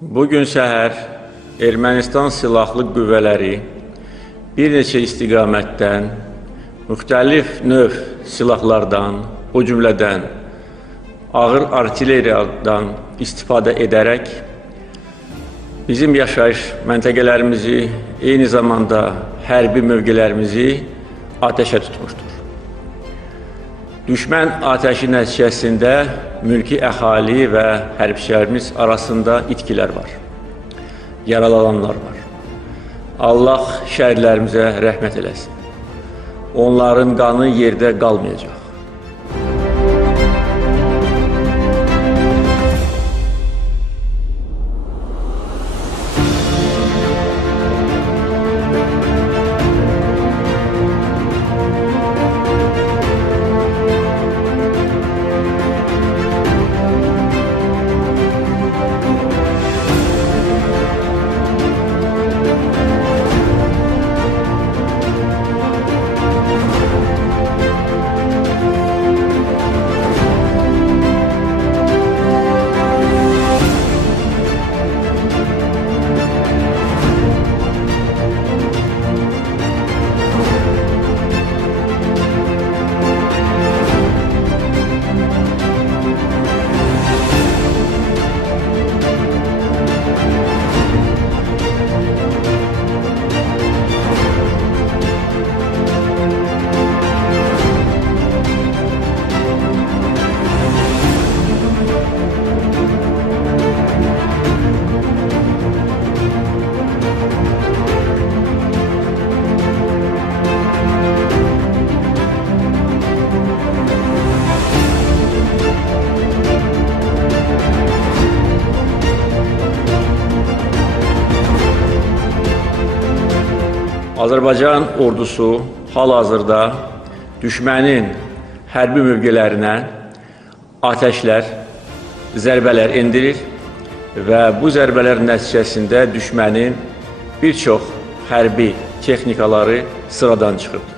Bugün səhər Ermənistan silahlı qüvvələri bir neçə istiqamətdən müxtəlif növ silahlardan, o cümlədən ağır artilleriyadan istifadə edərək bizim yaşayış məntəqələrimizi, eyni zamanda hərbi mövqelərimizi atəşə tutmuşdur. Düşmən atəşi nəticəsində mülki əhali və hərbçilərimiz arasında itkilər var. Yaralananlar var. Allah şəhidlərimizə rəhmət eləsin. Onların qanı yerdə qalmayacaq. Azərbaycan ordusu hal-hazırda düşmənin hərbi mövqelərinə atəşlər, zərbələr endirir və bu zərbələr nəticəsində düşmənin bir çox hərbi texnikaları sıradan çıxıbdır.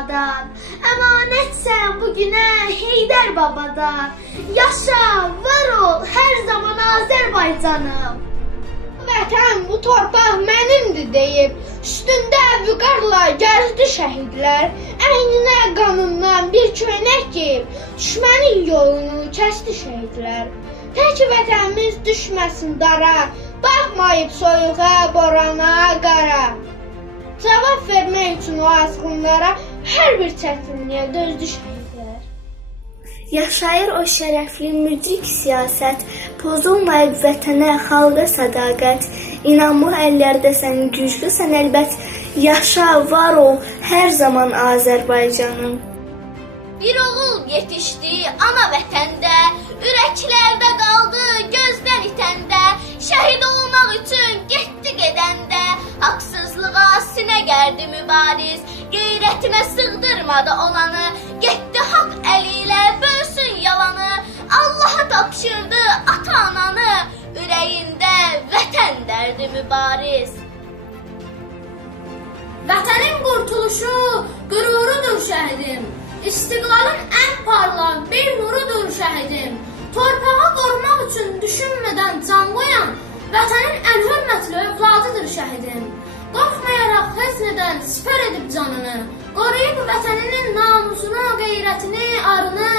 Seni beladan. Emanetsen bugüne Heydər babadan. Yaşa, var ol, her zaman Azerbaycanım. Vətən bu torpaq mənimdir deyib, üstündə vüqarla gəzdi şəhidlər, əyninə qanından bir köynək geyib, düşmənin yolunu kəsdi şəhidlər. Tək vətənimiz düşməsin dara, baxmayıb soyuğa, borana, qara. Cavab vermək üçün o azğınlara hər bir çətinliyə dözdü şəhidlər. Yaşayır o şərəfli müdrik siyasət, pozulmayıb vətənə, xalqa sədaqət. İnanmı əllərdəsən, güclüsən əlbət. Yaşa, var ol, hər zaman Azərbaycanım. Bir oğul yetişdi ana vətəndə, ürəklərdə qaldı gözdən itəndə, şəhid olmaq üçün getdi gedəndə, haqsızlığa sinə gərdi mübariz, qeyrətinə sığdırmadı olanı, getdi haqq əli ilə bölsün yalanı, tapşırdı ata-ananı, ürəyində vətən dərdi mübariz. Vətənin qurtuluşu qürurudur şəhidim. İstiqlalın ən parlaq bir nurudur şəhidim. Torpağı qorumaq üçün düşünmədən can qoyan vətənin ən hörmətli övladıdır şəhidim. Qorxmayaraq həzmədən sipər edib canını, qoruyub vətəninin namusunu, qeyrətini, arını,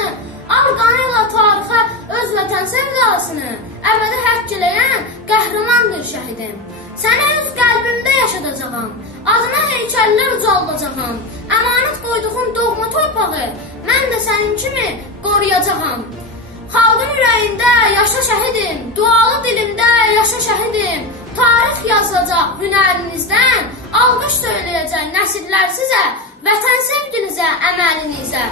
al qanı ilə tarixə öz vətən sevdasını əbədi həkk eləyən qəhrəmandır şəhidim. Səni öz qəlbimdə yaşadacağam. Adına heykəllər ucaldacağam. Əmanət qoyduğun doğma torpağı mən də sənin kimi qoruyacağam. Xalqın ürəyində yaşa şəhidim, dualı dilimdə yaşa şəhidim. Tarix yazılacaq hünərinizdən, alqış söyləyəcək nəsillər sizə, vətən sevginizə, əməlinizə.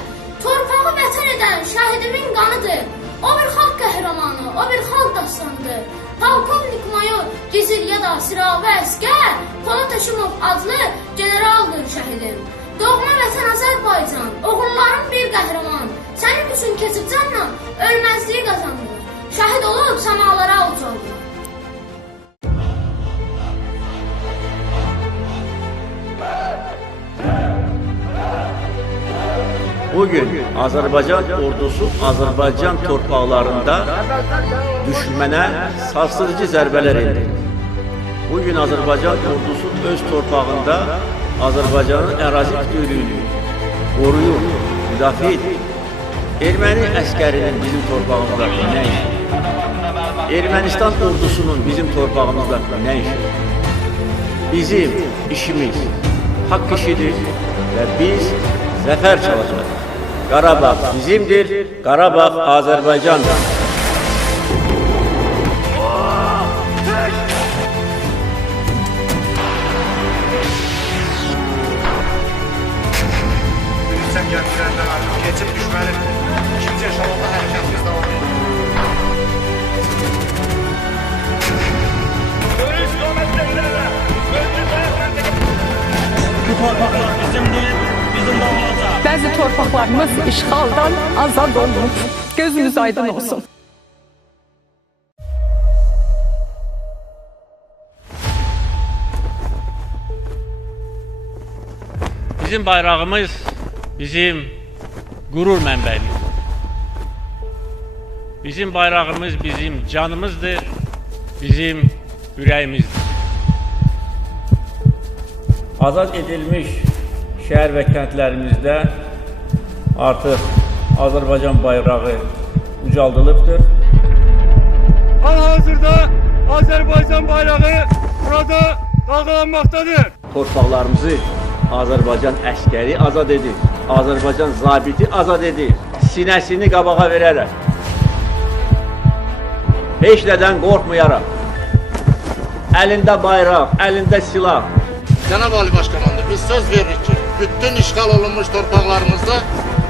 Torpağı vətən edən şəhidimin qanıdır. O bir xalq qəhrəmanı, o bir xalq dastanıdır. Polkovnik mayor Gizir ya da Siravi əskər Polat Həşimov adlı generaldır şəhidim. Doğma vətən Azərbaycan, oğulların bir qəhrəman. Sənin üçün keçib canla ölməzliyi qazandı. Şəhid olub səmalara ucaldı. Bugün Azərbaycan ordusu Azərbaycan torpaqlarında düşmənə sarsıcı zərbələr endirdi. Bugün Azərbaycan ordusu öz torpağında Azərbaycanın ərazi bütövlüyünü qoruyur, müdafiə edir. Erməni əskərinin bizim torpağımızda nə işi? Ermənistan ordusunun bizim torpağımızda nə işi? Bizim işimiz haqq işidir və biz zəfər çalacağıq. Qarabağ bizimdir, Qarabağ Azərbaycandır. Bəzi torpaqlarımız işğaldan azad olunub. Gözünüz aydın olsun. Bizim bayrağımız bizim qürur mənbəyimizdir. Bizim bayrağımız bizim canımızdır, bizim ürəyimizdir. Azad edilmiş şəhər və kəndlərimizdə artıq Azərbaycan bayrağı ucaldılıbdır. Hal-hazırda Azərbaycan bayrağı burada dalgalanmaktadır. torpaqlarımızı Azərbaycan əskəri azad edir. Azərbaycan zabiti azad edir. Sinəsini qabağa verərək. Heç nədən qorxmayaraq. Əlində bayraq, əlində silah. Cənab Ali Başkomandır, biz söz veririk ki, bütün işgal olunmuş torpaqlarımızda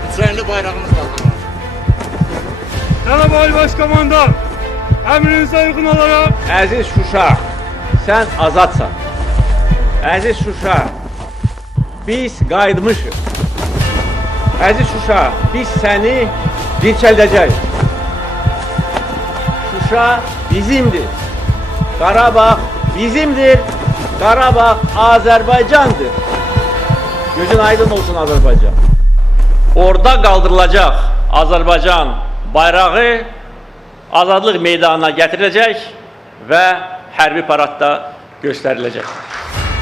üçrəngli bayrağımız dalgalanır. Cənab Ali Başkomandan, əmrinizə uyğun olaraq Əziz Şuşa, sən azadsan. Əziz Şuşa, biz qayıtmışıq. Əziz Şuşa, biz səni dirçəldəcəyik. Şuşa bizimdir. Qarabağ bizimdir. Qarabağ Azərbaycandır. Gözün aydın olsun Azərbaycan. Orada qaldırılacaq Azərbaycan bayrağı azadlıq meydanına gətiriləcək və hərbi paradda göstəriləcək.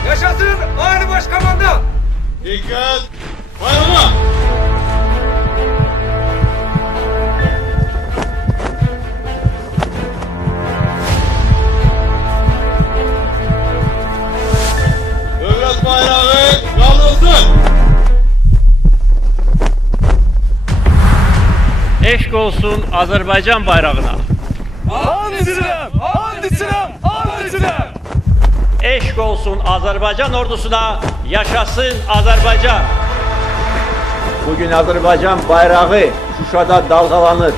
Yaşasın Ali Başkomandan. Dikkat! Bayrağa! Olsun Azərbaycan bayrağına. And içirəm, and içirəm, and içirəm. Eşq olsun Azərbaycan ordusuna. Yaşasın Azərbaycan. Bugün Azərbaycan bayrağı Şuşada dalgalanır.